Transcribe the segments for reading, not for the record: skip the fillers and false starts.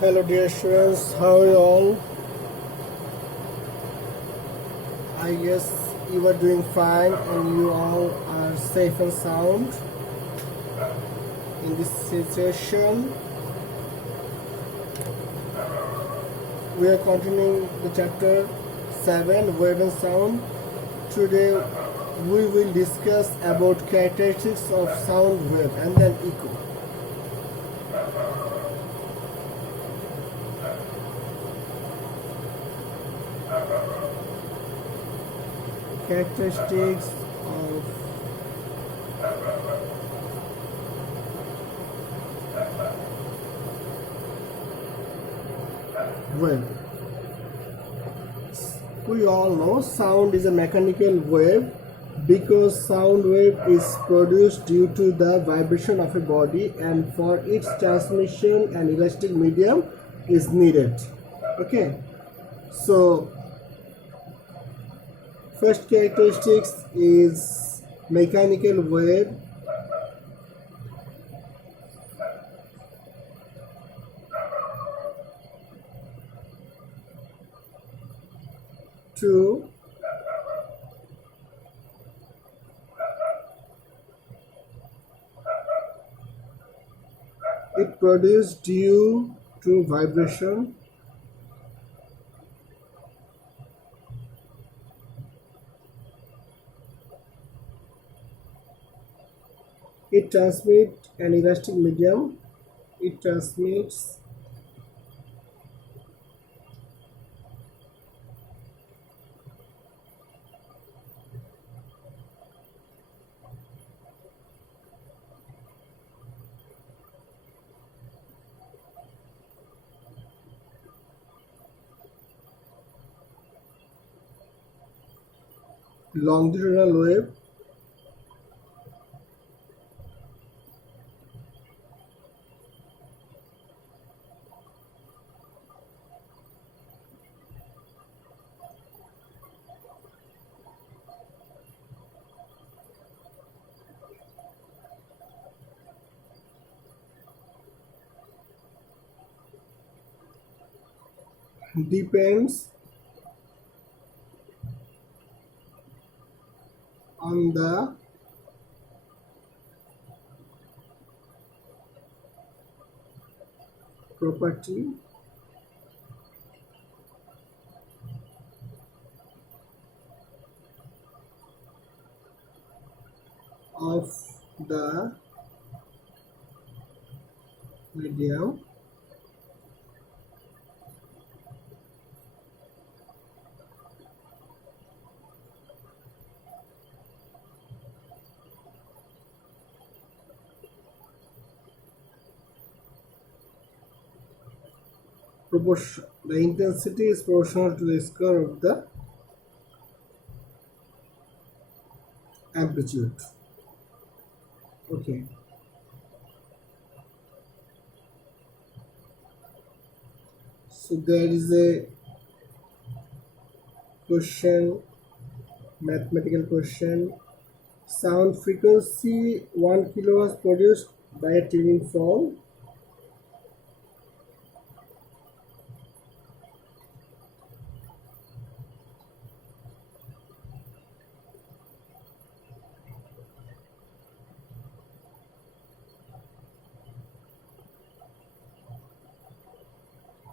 Hello dear students, how are you all? I guess you are doing fine and you all are safe and sound in this situation. We are continuing the chapter 7, Wave and Sound. Today we will discuss about characteristics of sound wave and then echo. Characteristics of wave. We all know sound is a mechanical wave because sound wave is produced due to the vibration of a body, and for its transmission an elastic medium is needed. Okay, so first characteristics is mechanical wave. Two, it produced due to vibration. It transmits an elastic medium. It transmits longitudinal wave. Depends on the property of the medium proportion. The intensity is proportional to the square of the amplitude. Okay, so there is a question, mathematical question. Sound frequency 1 kilohertz produced by a tuning fork.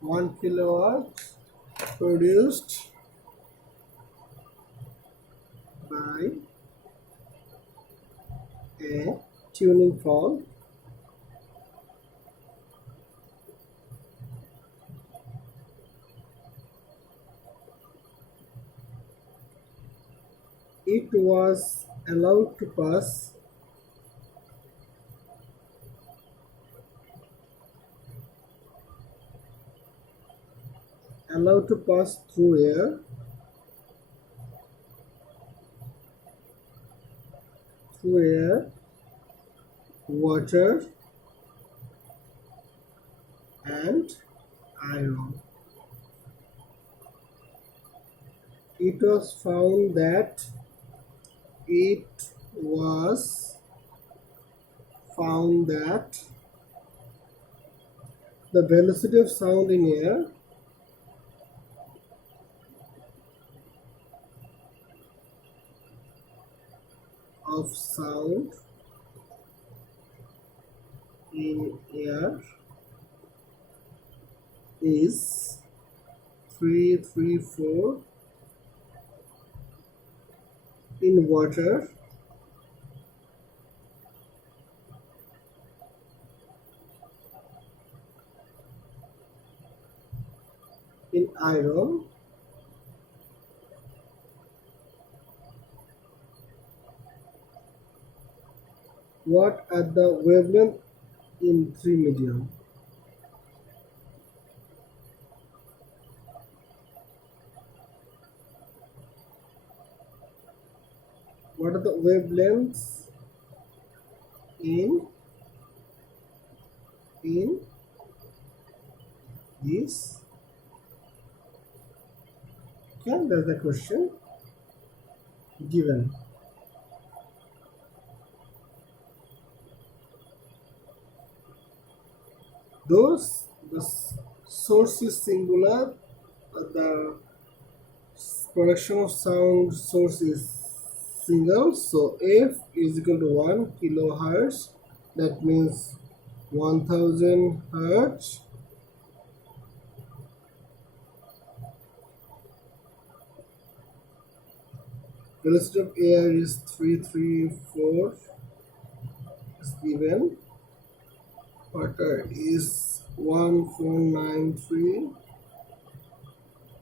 1 kilohertz produced by a tuning fork. It was allowed to pass through air, water and iron. It was found that it was found that The velocity of sound in air of sound in air is 334 in water in iron what at the wavelength in 3 medium. What are the wavelengths in this? Okay, that's the question given. Those the source is singular, the production of sound source is single, so F is equal to 1 kilohertz, that means 1000 hertz. Velocity of air is 334 is given. Water is 1493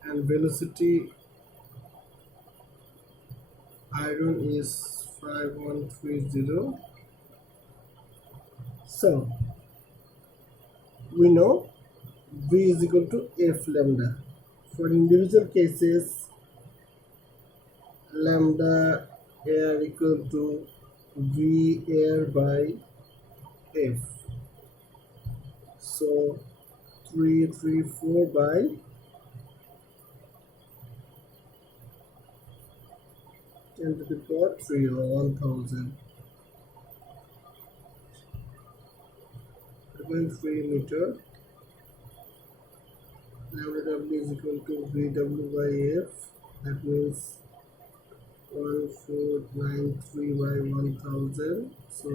and velocity iron is 5130. So we know V is equal to F lambda. For individual cases, lambda air equal to V air by F. So 334 by 10 to the power 3 or 1000. 3 meter. Lambda W is equal to VW by F. That means 1493 by 1000. So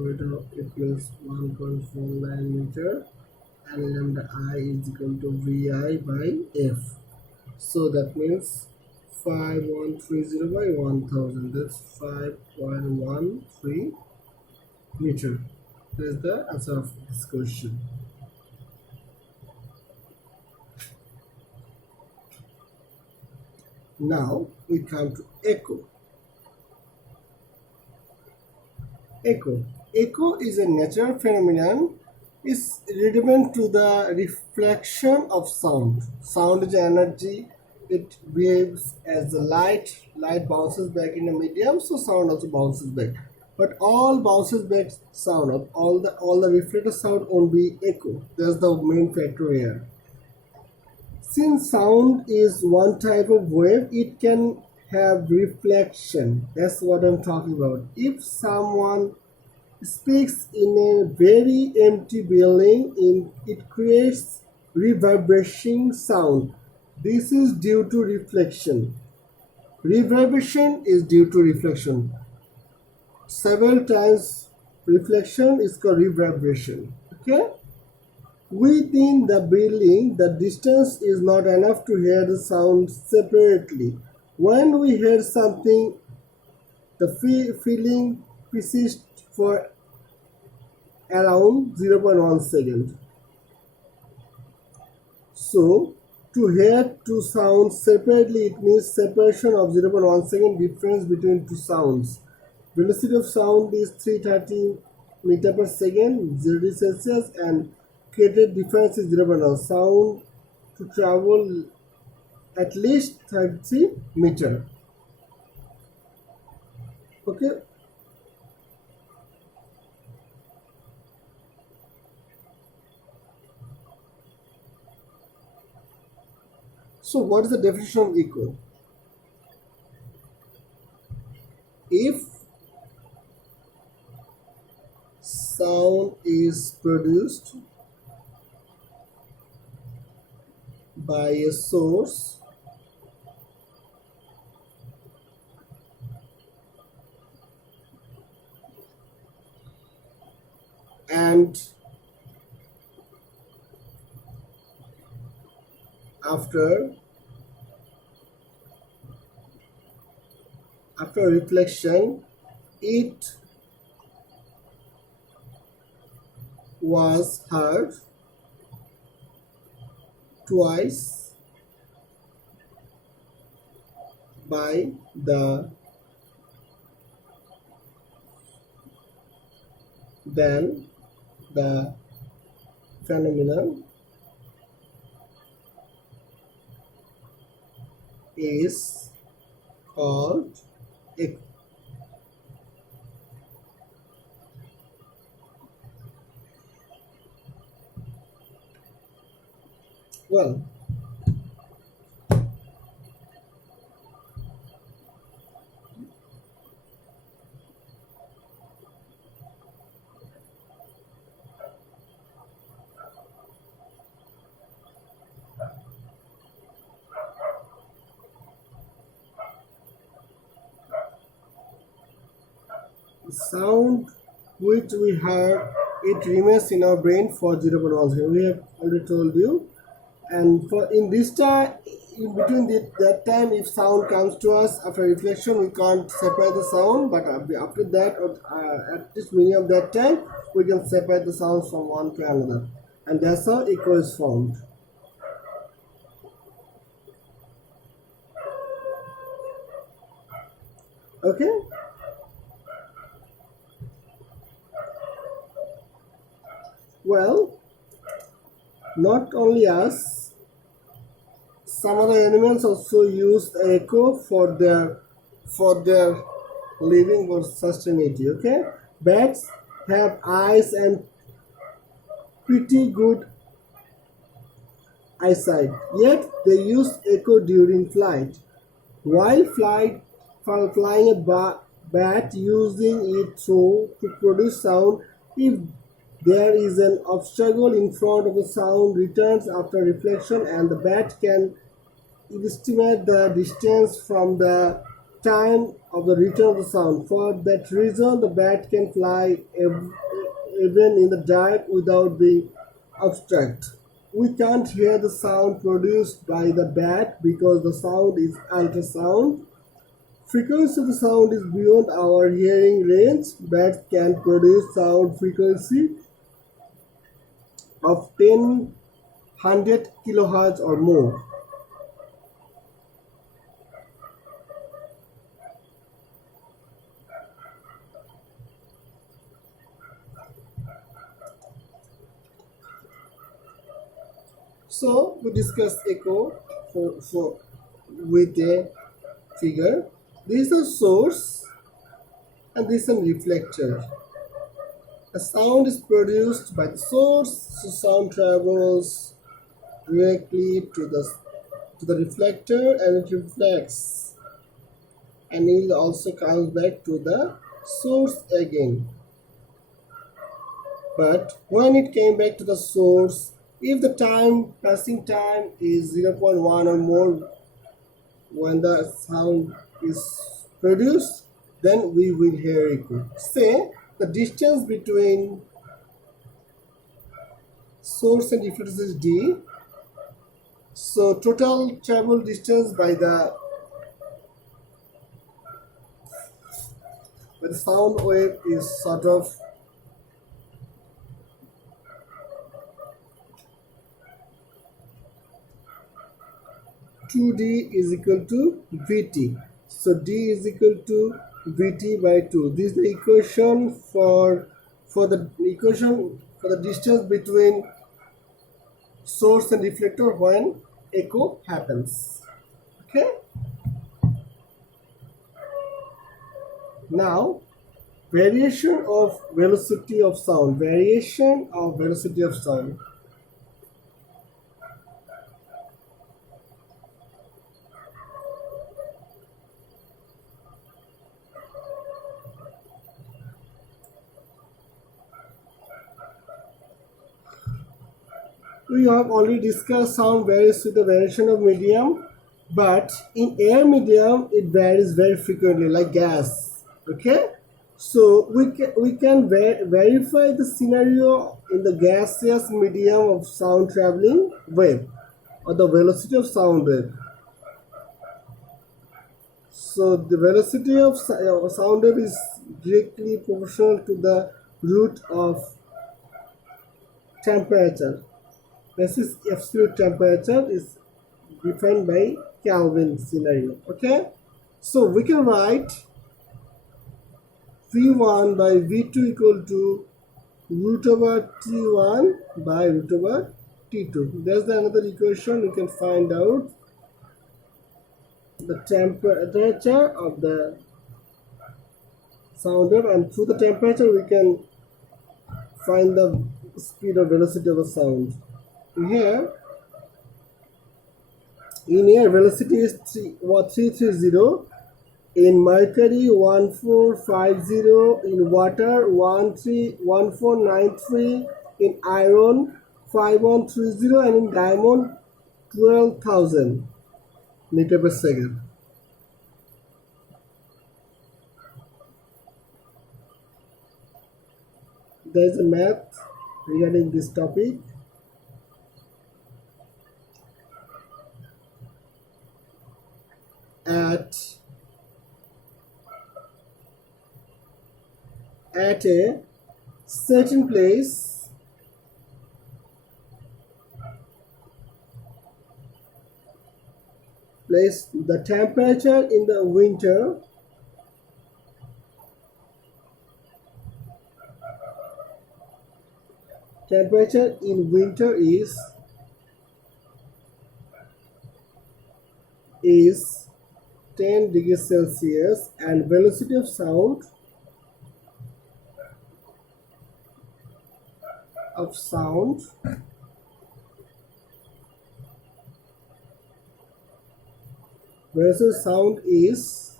it means 1.49 meter. And lambda I is equal to VI by F. So that means 5130 by 1000. That's 5.13 meter. That's the answer of this question. Now we come to echo. Echo is a natural phenomenon. It's relevant to the reflection of sound. Sound is energy. It behaves as a light. Light bounces back in a medium, so sound also bounces back. But all bounces back sound, all the reflected sound won't be echo. That's the main factor here. Since sound is one type of wave, it can have reflection. That's what I'm talking about. If someone speaks in a very empty building, it creates reverberation sound. This is due to reflection. Reverberation is due to reflection. Several times reflection is called reverberation. Okay? Within the building, the distance is not enough to hear the sound separately. When we hear something, the feeling persists for around 0.1 second. So, to hear two sounds separately, it means separation of 0.1 second difference between two sounds. Velocity of sound is 330 meter per second, 0 degrees Celsius, and created difference is 0.1. Sound to travel at least 30 meter. Okay. So what is the definition of echo? If sound is produced by a source and after reflection it was heard twice by the then the phenomenon is called echo. Well, the sound which we heard, it remains in our brain for 0.1 second. We have already told you. And for in this time, in between that time, if sound comes to us after reflection, we can't separate the sound. But after that, or at least minimum of that time, we can separate the sounds from one to another, and that's how echo is formed. Okay. Well, not only us, some other animals also use echo for their living or sustainability. Okay, bats have eyes and pretty good eyesight, yet they use echo during flight. While flying a bat using its throat to produce sound, if there is an obstacle in front of the sound returns after reflection and the bat can estimate the distance from the time of the return of the sound. For that reason, the bat can fly even in the dark without being obstructed. We can't hear the sound produced by the bat because the sound is ultrasound. Frequency of the sound is beyond our hearing range. Bats can produce sound frequency of 10 100 kilohertz or more. So we discussed echo with a figure. This is a source and this is a reflector. A sound is produced by the source, so sound travels directly to the reflector and it reflects, and it also comes back to the source again. But when it came back to the source, if the passing time is 0.1 or more when the sound is produced, then we will hear echo. Say the distance between source and reflector is d. So total travel distance by the sound wave is sort of 2d is equal to vt. So d is equal to vt by 2. This is the equation for the distance between source and reflector when echo happens. Okay. Now variation of velocity of sound. Variation of velocity of sound. we have already discussed sound varies with the variation of medium, but in air medium it varies very frequently, like gas. Okay, so we can verify the scenario in the gaseous medium of sound traveling wave, or the velocity of sound wave. So the velocity of sound wave is directly proportional to the root of temperature. This is absolute temperature is defined by Kelvin scenario. Okay, so we can write V1 by V2 equal to root over T1 by root over T2. There's another equation. We can find out the temperature of the sound wave, and through the temperature we can find the speed or velocity of a sound. Here in air velocity is 330, in mercury 1450, in water 131493, in iron 5130, and in diamond 12,000 meter per second. There is a math regarding this topic. At a certain place, the temperature in the winter is 10 degrees Celsius, and velocity of sound versus sound is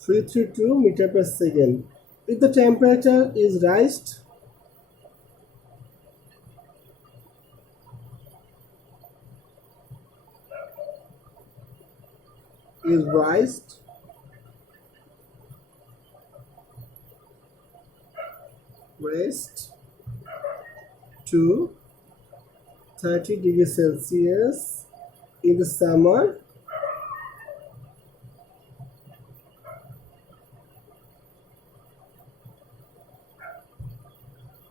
332 meter per second. If the temperature is raised, raised to 30 degrees Celsius in the summer,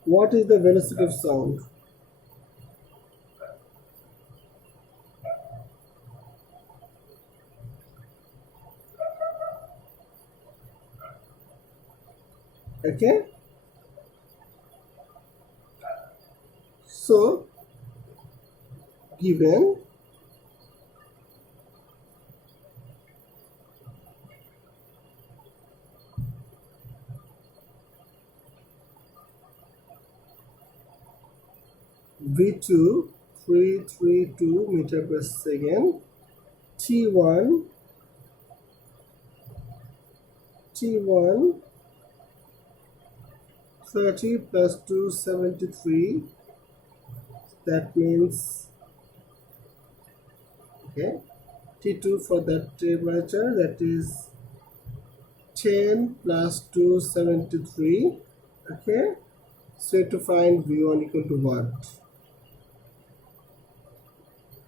what is the velocity of sound? Okay, so given V2 332 meter per second, T1 30 plus 273, that means, okay, T2 for that temperature, that is 10 plus 273. Okay, so to find V1 equal to what?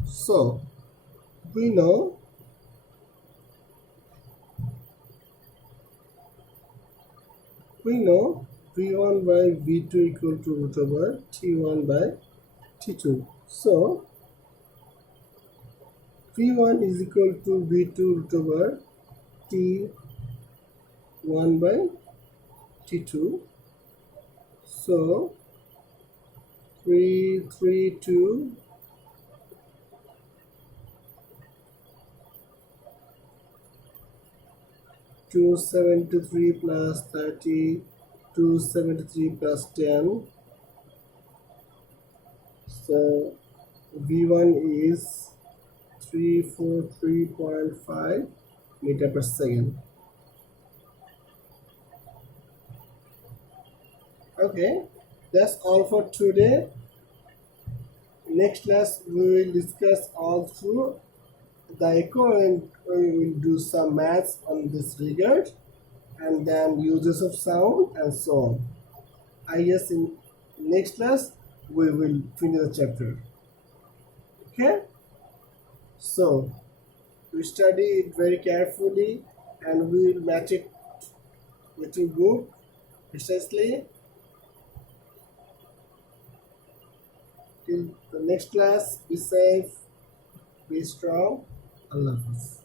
So we know V1 by V2 equal to root over T1 by T2. So V1 is equal to V2 root over T1 by T2. So 332 273 plus 30, 273 plus 10. So V1 is 343.5 meter per second. Okay, that's all for today. Next class we will discuss all through the echo and we will do some maths on this regard and then uses of sound and so on. I guess in next class we will finish the chapter. Okay, so we study it very carefully and we will match it with your book precisely. Till the next class, be safe, be strong. Allah Hafiz.